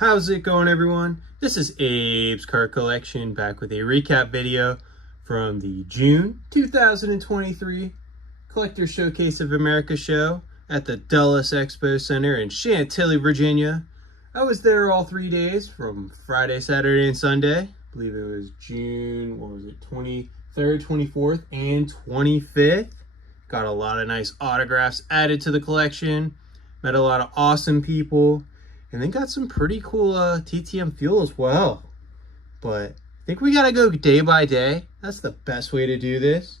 How's it going, everyone? This is Abe's Card Collection, back with a recap video from the June 2023 Collector Showcase of America show at the Dulles Expo Center in Chantilly, Virginia. I was there all 3 days, from Friday, Saturday, and Sunday. I believe it was June, 23rd, 24th, and 25th. Got a lot of nice autographs added to the collection. Met a lot of awesome people. And then got some pretty cool TTM fuel as well. But I think we gotta go day by day. That's the best way to do this.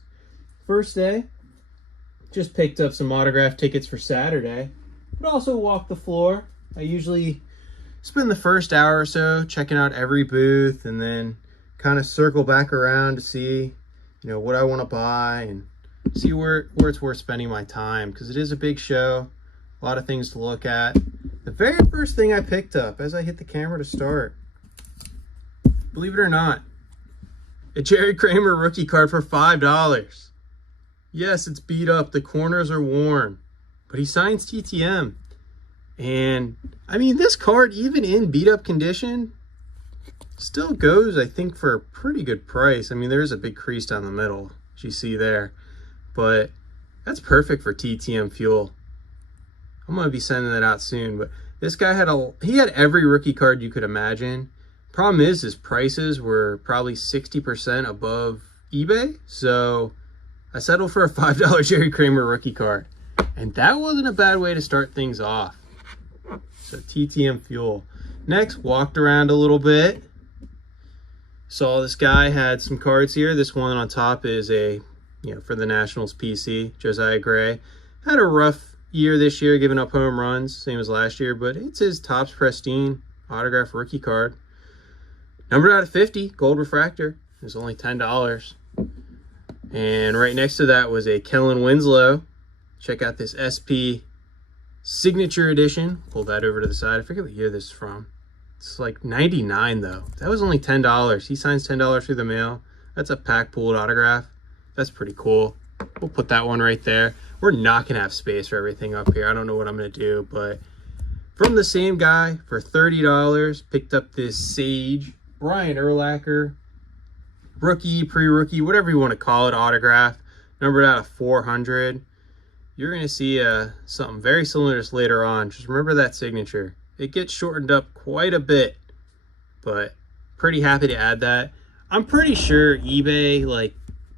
First day, just picked up some autograph tickets for Saturday, but also walked the floor. I usually spend the first hour or so checking out every booth and then kind of circle back around to see, what I want to buy and see where it's worth spending my time, because it is a big show, a lot of things to look at. The very first thing I picked up as I hit the camera to start, believe it or not, a Jerry Kramer rookie card for $5. Yes, it's beat up, the corners are worn, but he signs TTM. And I mean, this card, even in beat up condition, still goes, I think, for a pretty good price. I mean, there's a big crease down the middle, as you see there, but that's perfect for TTM fuel. I'm going to be sending that out soon, but this guy had every rookie card you could imagine. Problem is, his prices were probably 60% above eBay, so I settled for a $5 Jerry Kramer rookie card, and that wasn't a bad way to start things off. So TTM fuel. Next, walked around a little bit. Saw this guy had some cards here. This one on top is a, for the Nationals PC, Josiah Gray. Had a rough year this year, giving up home runs, same as last year, but it's his Topps Pristine autograph rookie card. Numbered out of 50, gold refractor. It was only $10. And right next to that was a Kellen Winslow. Check out this SP Signature Edition. Pull that over to the side. I forget what year this is from. It's like 99 though. That was only $10. He signs $10 through the mail. That's a pack pooled autograph. That's pretty cool. We'll put that one right there. We're not going to have space for everything up here. I don't know what I'm going to do, but from the same guy for $30, picked up this Sage Brian Urlacher rookie, pre-rookie, whatever you want to call it, autograph, numbered out of 400. You're going to see something very similar to this later on. Just remember that signature. It gets shortened up quite a bit, but pretty happy to add that. I'm pretty sure eBay,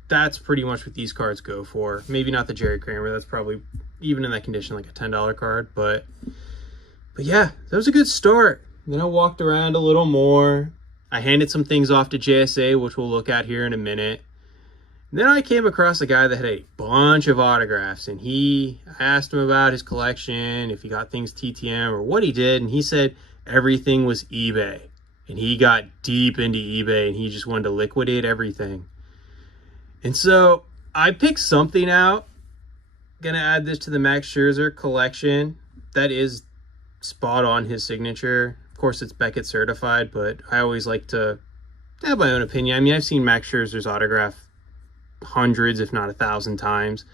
that's pretty much what these cards go for. Maybe not the Jerry Kramer. That's probably, even in that condition, like a $10 card. But yeah, that was a good start. Then I walked around a little more. I handed some things off to JSA, which we'll look at here in a minute. And then I came across a guy that had a bunch of autographs. And I asked him about his collection, if he got things TTM or what he did. And he said everything was eBay. And he got deep into eBay and he just wanted to liquidate everything. And so I picked something out. Gonna add this to the Max Scherzer collection. That is spot on his signature. Of course, it's Beckett certified, but I always like to have my own opinion. I mean, I've seen Max Scherzer's autograph hundreds, if not 1,000 times.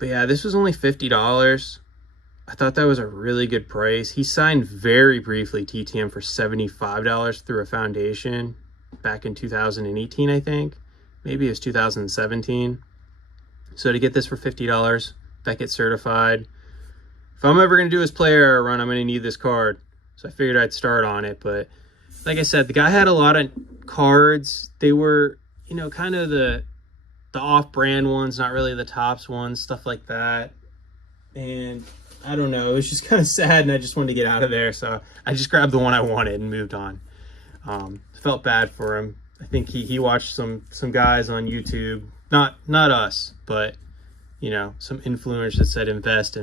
But yeah, this was only $50. I thought that was a really good price. He signed very briefly TTM for $75 through a foundation back in 2018, I think. Maybe it was 2017. So to get this for $50, Beckett certified. If I'm ever going to do his player run, I'm going to need this card. So I figured I'd start on it. But like I said, the guy had a lot of cards. They were, kind of the off-brand ones, not really the Topps ones, stuff like that. And I don't know, it was just kind of sad, and I just wanted to get out of there. So I just grabbed the one I wanted and moved on. Felt bad for him. I think he watched some guys on YouTube, not us, but some influencers that said invest,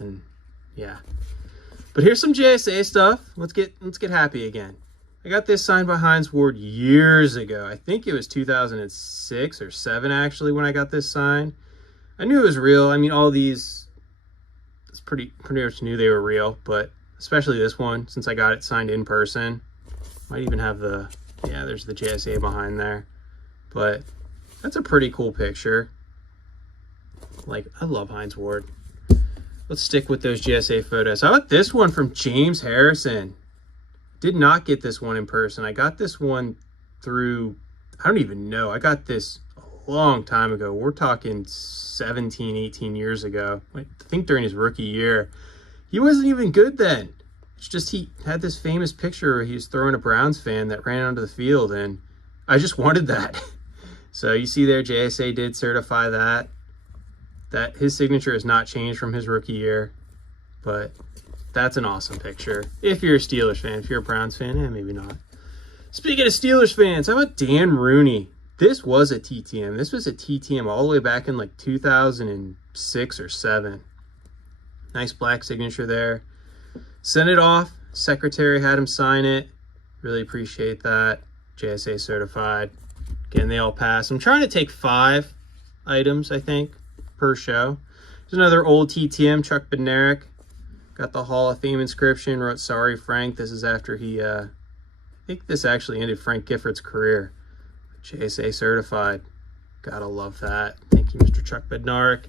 and yeah. But here's some JSA stuff. Let's get happy again. I got this signed by Hines Ward years ago. I think it was 2006 or 7 actually when I got this signed. I knew it was real. I mean, all these, it's pretty much knew they were real, but especially this one, since I got it signed in person. Might even have there's the JSA behind there. But that's a pretty cool picture. I love Hines Ward. Let's stick with those GSA photos. How about this one from James Harrison? Did not get this one in person. I got this one through, I don't even know. I got this a long time ago. We're talking 17, 18 years ago. I think during his rookie year. He wasn't even good then. It's just he had this famous picture where he was throwing a Browns fan that ran onto the field, and I just wanted that. So you see there, JSA did certify that. That his signature has not changed from his rookie year, but that's an awesome picture. If you're a Steelers fan, if you're a Browns fan, maybe not. Speaking of Steelers fans, how about Dan Rooney? This was a TTM. This was a TTM all the way back in like 2006 or 7. Nice black signature there. Sent it off. Secretary had him sign it. Really appreciate that. JSA certified. Again, they all pass. I'm trying to take 5 items, I think, per show. There's another old TTM, Chuck Bednarik. Got the Hall of Fame inscription. Wrote, "Sorry, Frank." This is after he, I think this actually ended Frank Gifford's career. JSA certified. Gotta love that. Thank you, Mr. Chuck Bednarik.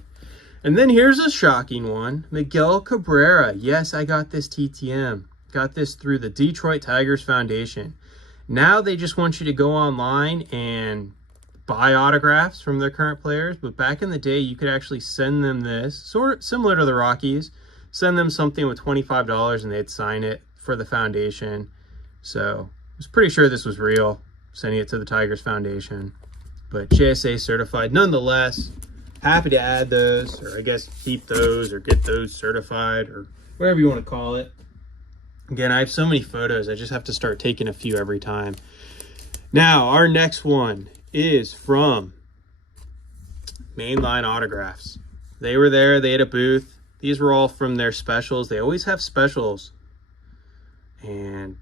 And then here's a shocking one. Miguel Cabrera. Yes, I got this TTM. Got this through the Detroit Tigers Foundation. Now they just want you to go online and buy autographs from their current players. But back in the day, you could actually send them this, sort of similar to the Rockies. Send them something with $25 and they'd sign it for the foundation. So I was pretty sure this was real, sending it to the Tigers Foundation. But JSA certified nonetheless. Happy to add those, or I guess keep those, or get those certified, or whatever you want to call it. Again, I have so many photos, I just have to start taking a few every time. Now, our next one is from Mainline Autographs. They were there, they had a booth. These were all from their specials. They always have specials. And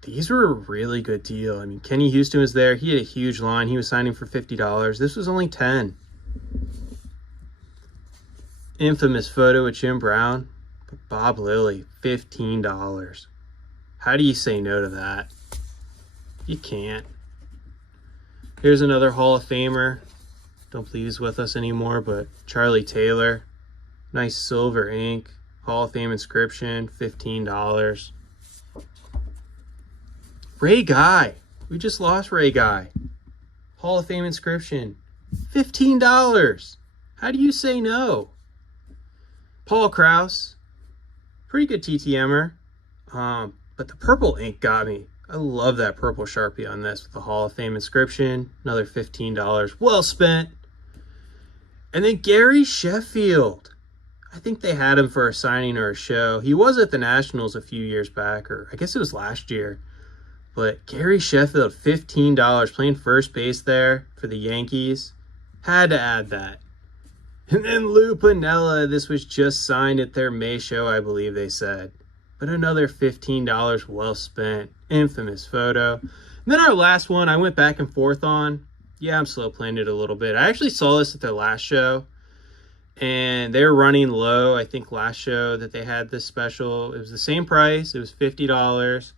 these were a really good deal. I mean, Kenny Houston was there. He had a huge line. He was signing for $50. This was only $10. Infamous photo with Jim Brown, but Bob Lilly, $15. How do you say no to that? You can't. Here's another Hall of Famer. Don't believe he's with us anymore, but Charlie Taylor. Nice silver ink. Hall of Fame inscription, $15. Ray Guy. We just lost Ray Guy. Hall of Fame inscription, $15. How do you say no? Paul Krause, pretty good TTMer, but the purple ink got me. I love that purple Sharpie on this with the Hall of Fame inscription. Another $15, well spent. And then Gary Sheffield. I think they had him for a signing or a show. He was at the Nationals a few years back, or I guess it was last year. But Gary Sheffield, $15, playing first base there for the Yankees. Had to add that. And then Lou Piniella, this was just signed at their May show, I believe they said. But another $15 well spent. Infamous photo. And then our last one, I went back and forth on. Yeah, I'm slow playing it a little bit. I actually saw this at their last show. And they were running low. I think last show that they had this special, it was the same price. It was $50.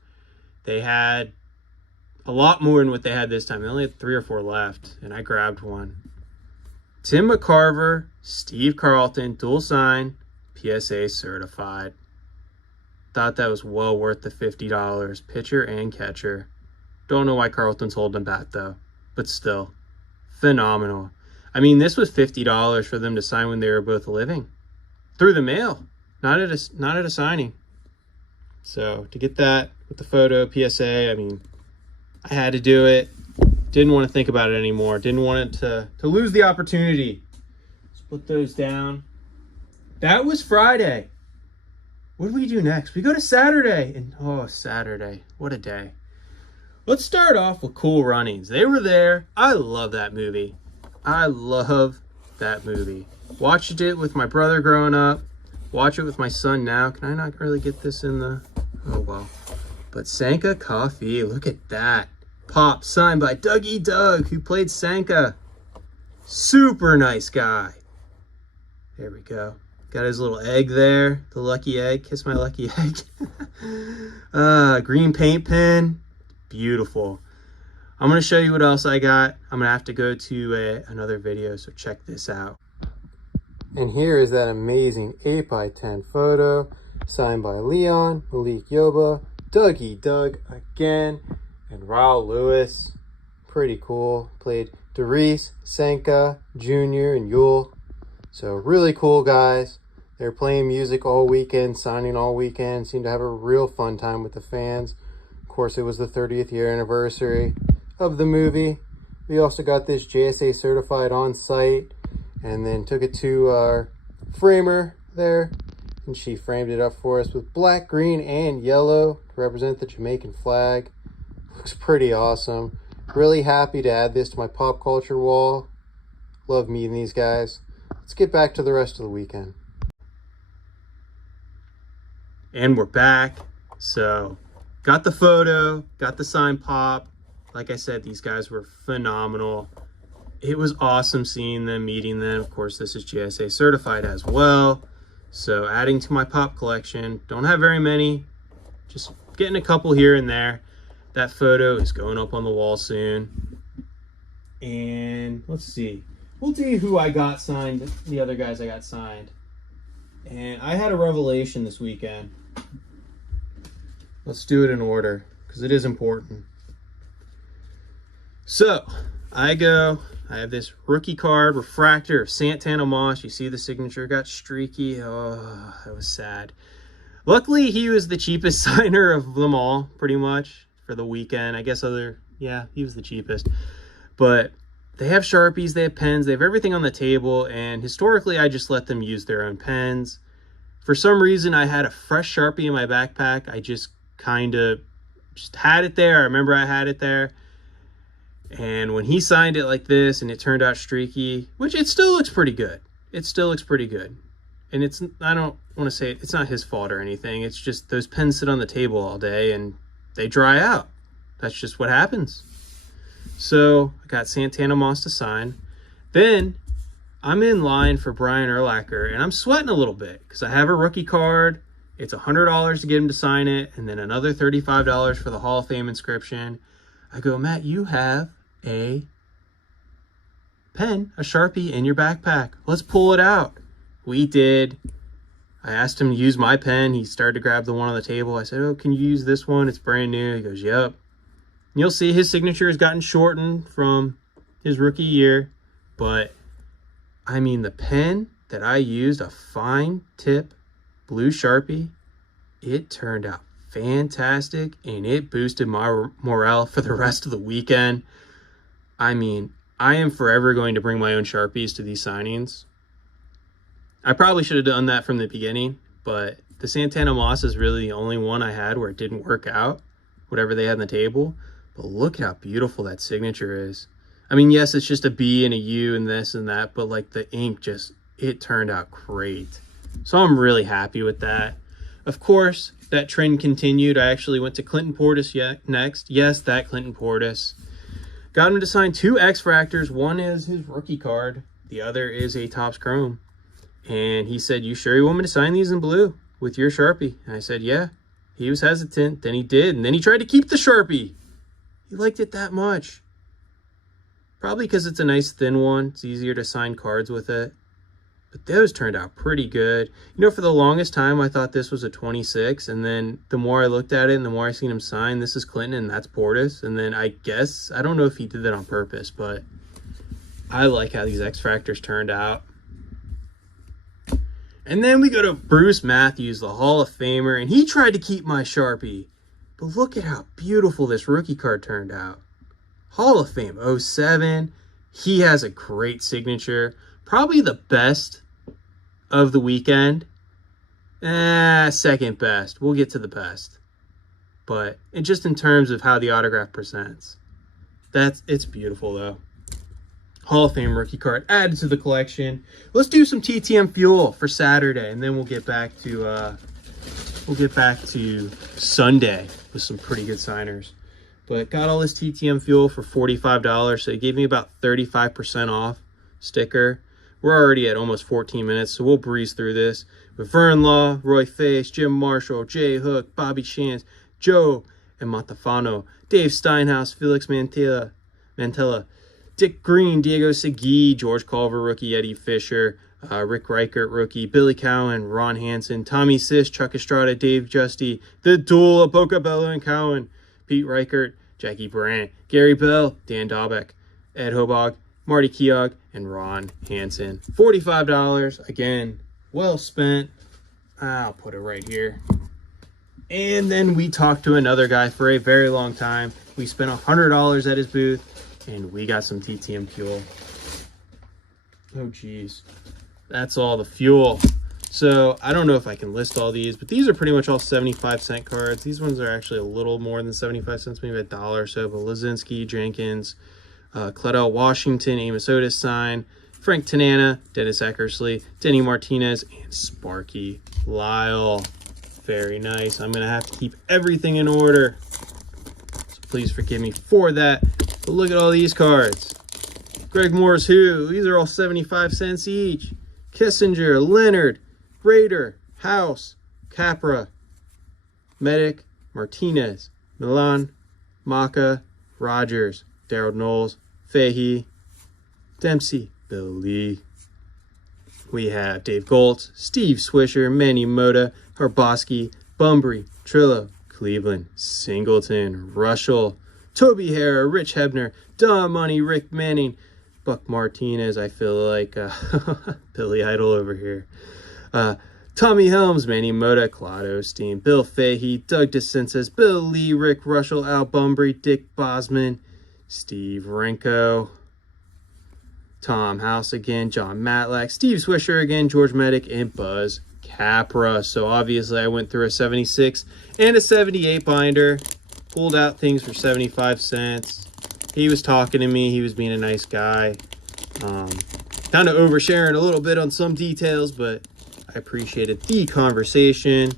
They had a lot more than what they had this time. They only had 3 or 4 left. And I grabbed one. Tim McCarver, Steve Carlton, dual sign, PSA certified. Thought that was well worth the $50, pitcher and catcher. Don't know why Carlton's holding bat though, but still, phenomenal. I mean, this was $50 for them to sign when they were both living, through the mail, not at a signing. So to get that with the photo, PSA, I mean, I had to do it. Didn't want to think about it anymore. Didn't want it to lose the opportunity. Let's put those down. That was Friday. What do we do next? We go to Saturday. And oh, Saturday. What a day. Let's start off with Cool Runnings. They were there. I love that movie. I love that movie. Watched it with my brother growing up. Watch it with my son now. Can I not really get this in the... Oh, well. But Sanka Coffee. Look at that. Pop signed by Dougie Doug, who played Sanka. Super nice guy. There we go. Got his little egg there. The lucky egg. Kiss my lucky egg. Green paint pen. Beautiful. I'm going to show you what else I got. I'm going to have to go to another video, so check this out. And here is that amazing 8x10 photo signed by Leon, Malik Yoba, Dougie Doug again, and Raul Lewis. Pretty cool. Played Darius, Senka, Jr., and Yule. So really cool guys. They're playing music all weekend, signing all weekend. Seemed to have a real fun time with the fans. Of course, it was the 30th year anniversary of the movie. We also got this JSA certified on site, and then took it to our framer there, and she framed it up for us with black, green, and yellow to represent the Jamaican flag. Looks pretty awesome. Really happy to add this to my pop culture wall. Love meeting these guys. Let's get back to the rest of the weekend. And we're back. So, got the photo, got the sign pop. Like I said, these guys were phenomenal. It was awesome seeing them, meeting them. Of course, this is JSA certified as well. So adding to my pop collection. Don't have very many. Just getting a couple here and there. That photo is going up on the wall soon. And let's see. We'll tell you who I got signed, the other guys I got signed. And I had a revelation this weekend. Let's do it in order, because it is important. So, I have this rookie card, refractor of Santana Moss. You see the signature got streaky. Oh, that was sad. Luckily, he was the cheapest signer of them all, pretty much, for the weekend. I guess he was the cheapest. But they have Sharpies, they have pens, they have everything on the table. And historically, I just let them use their own pens. For some reason, I had a fresh Sharpie in my backpack. I just kind of just had it there. I remember I had it there. And when he signed it like this and it turned out streaky, which it still looks pretty good. It still looks pretty good. And I don't want to say it's not his fault or anything. It's just those pens sit on the table all day and they dry out. That's just what happens. So I got Santana Moss to sign. Then I'm in line for Brian Urlacher and I'm sweating a little bit because I have a rookie card. It's $100 to get him to sign it, and then another $35 for the Hall of Fame inscription. I go, Matt, you have a pen, a Sharpie in your backpack. Let's pull it out. We did. I asked him to use my pen. He started to grab the one on the table. I said, oh, can you use this one? It's brand new. He goes, yep. And you'll see his signature has gotten shortened from his rookie year. But, I mean, the pen that I used, a fine tip blue Sharpie, it turned out fantastic, and it boosted my morale for the rest of the weekend. I mean, I am forever going to bring my own Sharpies to these signings. I probably should have done that from the beginning, but the Santana Moss is really the only one I had where it didn't work out, whatever they had on the table. But look how beautiful that signature is. I mean, yes, it's just a B and a U and this and that, but like the ink it turned out great. So I'm really happy with that. Of course, that trend continued. I actually went to Clinton Portis next. Yes, that Clinton Portis. Got him to sign 2 X-Fractors. One is his rookie card. The other is a Topps Chrome. And he said, you sure you want me to sign these in blue with your Sharpie? And I said, yeah. He was hesitant. Then he did. And then he tried to keep the Sharpie. He liked it that much. Probably because it's a nice thin one. It's easier to sign cards with it. But those turned out pretty good. You know, for the longest time, I thought this was a 26. And then the more I looked at it and the more I seen him sign, this is Clinton and that's Portis. And then I don't know if he did that on purpose, but I like how these X-Fractors turned out. And then we go to Bruce Matthews, the Hall of Famer, and he tried to keep my Sharpie. But look at how beautiful this rookie card turned out. Hall of Fame 07. He has a great signature. Probably the best of the weekend. Second best. We'll get to the best. But just in terms of how the autograph presents. It's beautiful though. Hall of Fame rookie card added to the collection. Let's do some TTM fuel for Saturday, and then we'll get back to Sunday with some pretty good signers. But got all this TTM fuel for $45, so it gave me about 35% off sticker. We're already at almost 14 minutes, so we'll breeze through this. With Vern Law, Roy Face, Jim Marshall, Jay Hook, Bobby Chance, Joe and Matafano, Dave Steinhaus, Felix Mantella, Dick Green, Diego Segui, George Culver, rookie Eddie Fisher, Rick Reichert, rookie, Billy Cowan, Ron Hansen, Tommy Sis, Chuck Estrada, Dave Justy, The Duel of Pocabello and Cowan, Pete Reichert, Jackie Brandt, Gary Bell, Dan Daubeck, Ed Hobog, Marty Keogh, and Ron Hansen. $45. Again, well spent. I'll put it right here. And then we talked to another guy for a very long time. We spent $100 at his booth, and we got some TTM fuel. Oh, geez. That's all the fuel. So I don't know if I can list all these, but these are pretty much all 75-cent cards. These ones are actually a little more than 75 cents, maybe $1 or so. But Lazinski, Jenkins, Cladell Washington, Amos Otis sign, Frank Tanana, Dennis Eckersley, Denny Martinez, and Sparky Lyle. Very nice. I'm going to have to keep everything in order, so please forgive me for that. But look at all these cards. Greg Morris, these are all 75 cents each. Kissinger, Leonard, Rader, House, Capra, Medic, Martinez, Milan, Maka, Rogers, Darryl Knowles, Fahey, Dempsey, Bill Lee. We have Dave Goltz, Steve Swisher, Manny Mota, Harboski, Bumbry, Trillo, Cleveland, Singleton, Russell, Toby Harrer, Rich Hebner, Don Money, Rick Manning, Buck Martinez. I feel like Billy Idol over here. Tommy Helms, Manny Mota, Claude Osteen, Bill Fahey, Doug DeCences, Bill Lee, Rick Russell, Al Bumbry, Dick Bosman, Steve Renko, Tom House again, John Matlack, Steve Swisher again, George Medic, and Buzz Capra. So obviously I went through a 76 and a 78 binder, pulled out things for 75 cents. He was talking to me. He was being a nice guy. Kind of oversharing a little bit on some details, but I appreciated the conversation,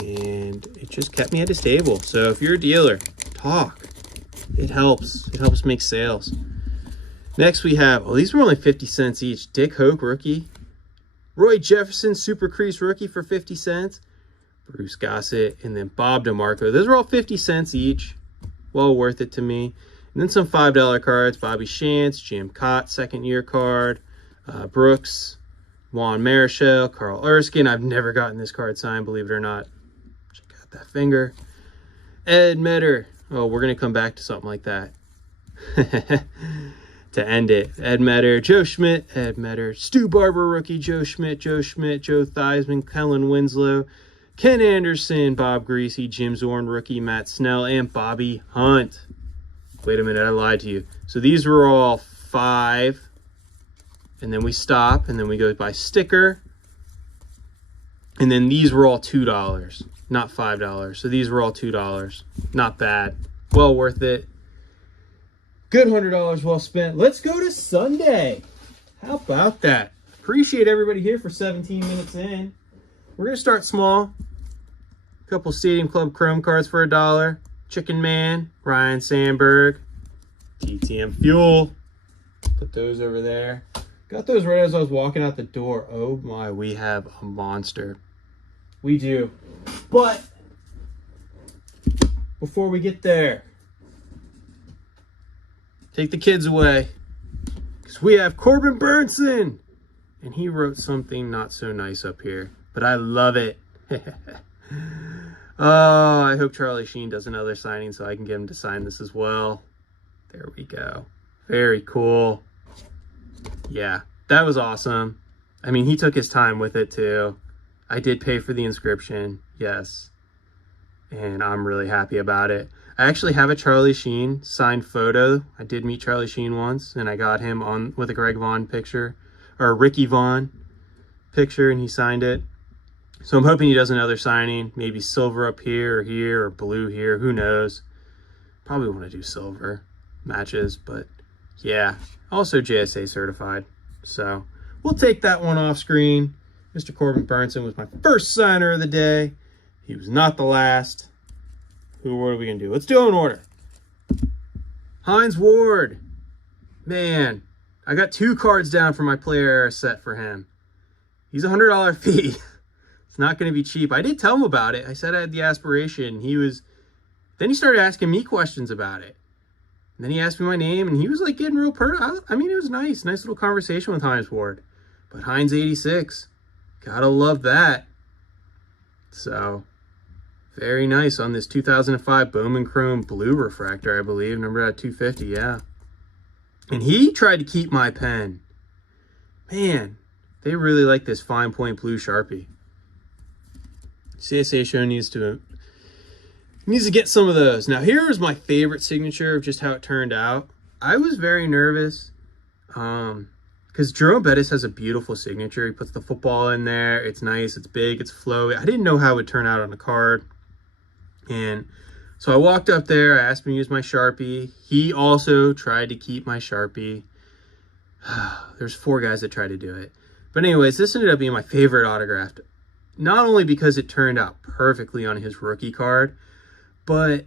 and it just kept me at his table. So if you're a dealer, talk. It helps. It helps make sales. Next we have, these were only 50 cents each. Dick Hoke, rookie. Roy Jefferson, Super Crease, rookie for 50 cents. Bruce Gossett, and then Bob DeMarco. Those were all 50 cents each. Well worth it to me. And then some $5 cards. Bobby Shantz, Jim Cott, second-year card. Brooks, Juan Marichal, Carl Erskine. I've never gotten this card signed, believe it or not. Check out that finger. Ed Metter. Oh, we're going to come back to something like that. To end it. Ed Metter, Joe Schmidt, Ed Metter, Stu Barber, rookie, Joe Schmidt, Joe Theismann, Kellen Winslow, Ken Anderson, Bob Greasy, Jim Zorn, rookie, Matt Snell, and Bobby Hunt. Wait a minute, I lied to you. So these were all $5, and then we stop, and then we go by sticker, and then these were all $2, not $5. So these were all $2. Not bad. Well worth it. Good $100 well spent. Let's go to Sunday. How about that? Appreciate everybody here for 17 minutes in. We're going to start small. A couple Stadium Club Chrome cards for $1. Chicken Man, Ryan Sandberg, TTM Fuel. Put those over there. Got those right as I was walking out the door. Oh my, we have a monster. We do. But before we get there, take the kids away, because we have Corbin Burnson, and he wrote something not so nice up here, but I love it. Oh, I hope Charlie Sheen does another signing so I can get him to sign this as well. There we go. Very cool. Yeah, that was awesome. I mean, he took his time with it too. I did pay for the inscription, yes, and I'm really happy about it. I actually have a Charlie Sheen signed photo. I did meet Charlie Sheen once, and I got him on with a Greg Vaughn picture, or a Ricky Vaughn picture, and he signed it. So I'm hoping he does another signing, maybe silver up here, or blue here. Who knows? Probably want to do silver matches, but yeah. Also JSA certified. So we'll take that one off screen. Mr. Corbin Burnson was my first signer of the day. He was not the last. What are we going to do? Let's do it in order. Hines Ward. Man, I got 2 cards down for my player era set for him. He's a $100 fee. It's not going to be cheap. I did tell him about it. I said I had the aspiration. Then he started asking me questions about it. And then he asked me my name, and he was like getting real I mean, it was nice. Nice little conversation with Hines Ward. But Heinz 86, gotta love that. So, very nice on this 2005 Bowman Chrome Blue Refractor, I believe. Number at 250, yeah. And he tried to keep my pen. Man, they really like this fine point blue Sharpie. CSA Show needs to get some of those. Now, here's my favorite signature of just how it turned out. I was very nervous because Jerome Bettis has a beautiful signature. He puts the football in there. It's nice. It's big. It's flowy. I didn't know how it would turn out on the card. And so I walked up there. I asked him to use my Sharpie. He also tried to keep my Sharpie. There's 4 guys that tried to do it. But anyways, this ended up being my favorite autograph. Not only because it turned out perfectly on his rookie card, but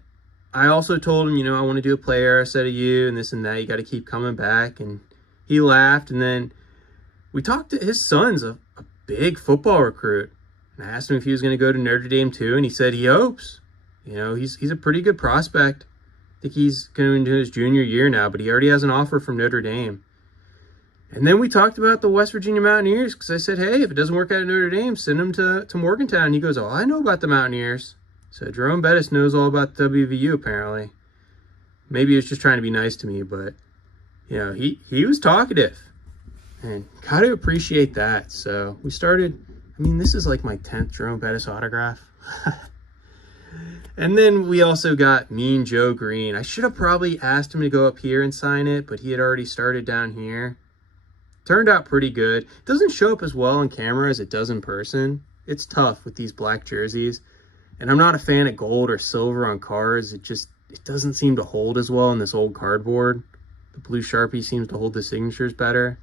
I also told him, you know, I want to do a player instead of you and this and that. You got to keep coming back. And he laughed. And then we talked to his son's a big football recruit. And I asked him if he was going to go to Notre Dame too. And he said he hopes. You know, he's a pretty good prospect. I think he's going into his junior year now, but he already has an offer from Notre Dame. And then we talked about the West Virginia Mountaineers because I said, hey, if it doesn't work out at Notre Dame, send him to Morgantown. He goes, oh, I know about the Mountaineers. So Jerome Bettis knows all about WVU apparently. Maybe he was just trying to be nice to me, but, you know, he was talkative. And got to appreciate that. So we started, I mean, this is like my 10th Jerome Bettis autograph. And then we also got Mean Joe Green. I should have probably asked him to go up here and sign it, but he had already started down here. Turned out pretty good. It doesn't show up as well on camera as it does in person. It's tough with these black jerseys. And I'm not a fan of gold or silver on cards. It doesn't seem to hold as well in this old cardboard. The blue Sharpie seems to hold the signatures better.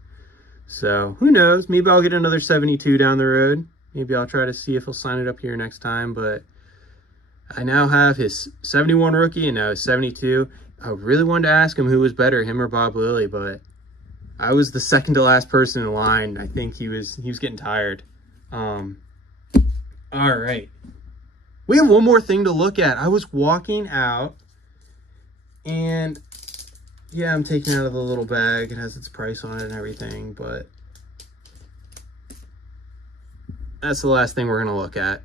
So who knows? Maybe I'll get another 72 down the road. Maybe I'll try to see if he'll sign it up here next time. But I now have his 71 rookie and now his 72. I really wanted to ask him who was better, him or Bob Lilly, but I was the second to last person in line. I think he was getting tired. All right. We have one more thing to look at. I was walking out and yeah, I'm taking it out of the little bag. It has its price on it and everything, but that's the last thing we're going to look at.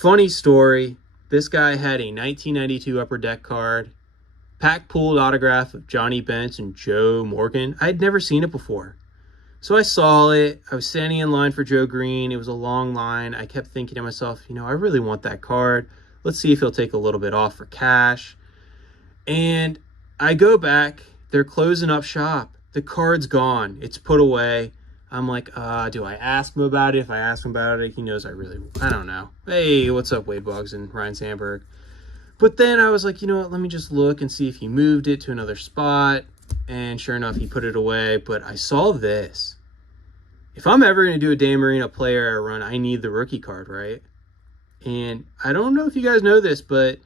Funny story. This guy had a 1992 Upper Deck card. Pack pooled autograph of Johnny Bench and Joe Morgan. I had never seen it before. So I saw it. I was standing in line for Joe Green. It was a long line. I kept thinking to myself, you know, I really want that card. Let's see if he'll take a little bit off for cash. And I go back. They're closing up shop. The card's gone. It's put away. I'm like, do I ask him about it? If I ask him about it, he knows I don't know. Hey, what's up, Wade Boggs and Ryan Sandberg? But then I was like, you know what, let me just look and see if he moved it to another spot. And sure enough, he put it away. But I saw this. If I'm ever going to do a Dan Marino player run, I need the rookie card, right? And I don't know if you guys know this, but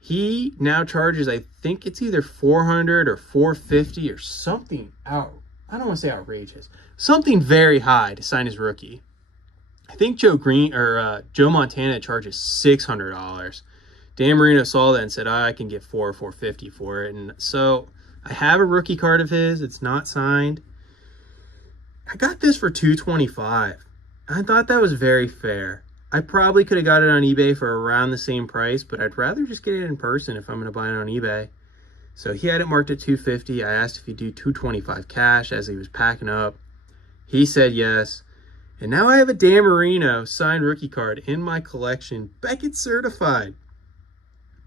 he now charges, I think it's either $400 or $450 or something out. I don't want to say outrageous. Something very high to sign his rookie. I think Joe Montana charges $600. Dan Marino saw that and said, I can get $450 for it. And so I have a rookie card of his. It's not signed. I got this for $225. I thought that was very fair. I probably could have got it on eBay for around the same price, but I'd rather just get it in person if I'm going to buy it on eBay. So he had it marked at $250. I asked if he'd do $225 cash as he was packing up. He said yes. And now I have a Dan Marino signed rookie card in my collection, Beckett certified.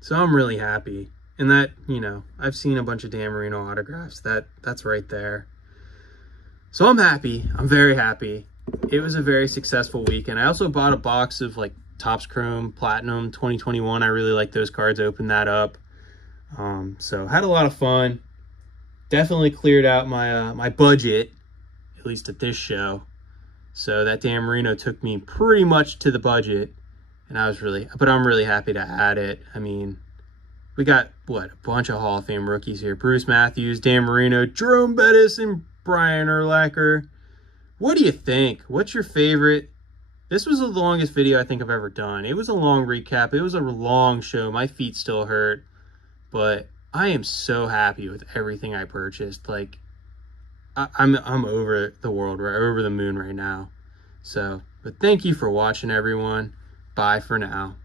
So I'm really happy. And that, you know, I've seen a bunch of Dan Marino autographs. That's right there. So I'm happy. I'm very happy. It was a very successful weekend. I also bought a box of like Topps Chrome Platinum 2021. I really like those cards. Opened that up. So had a lot of fun. Definitely cleared out my my budget, at least at this show. So that Dan Marino took me pretty much to the budget, and I'm really happy to add it. I mean, we got a bunch of Hall of Fame rookies here: Bruce Matthews, Dan Marino, Jerome Bettis, and Brian Urlacher. What do you think? What's your favorite? This was the longest video I think I've ever done. It was a long recap. It was a long show. My feet still hurt. But I am so happy with everything I purchased. Like, I'm over the world, right over the moon right now. So, but thank you for watching, everyone. Bye for now.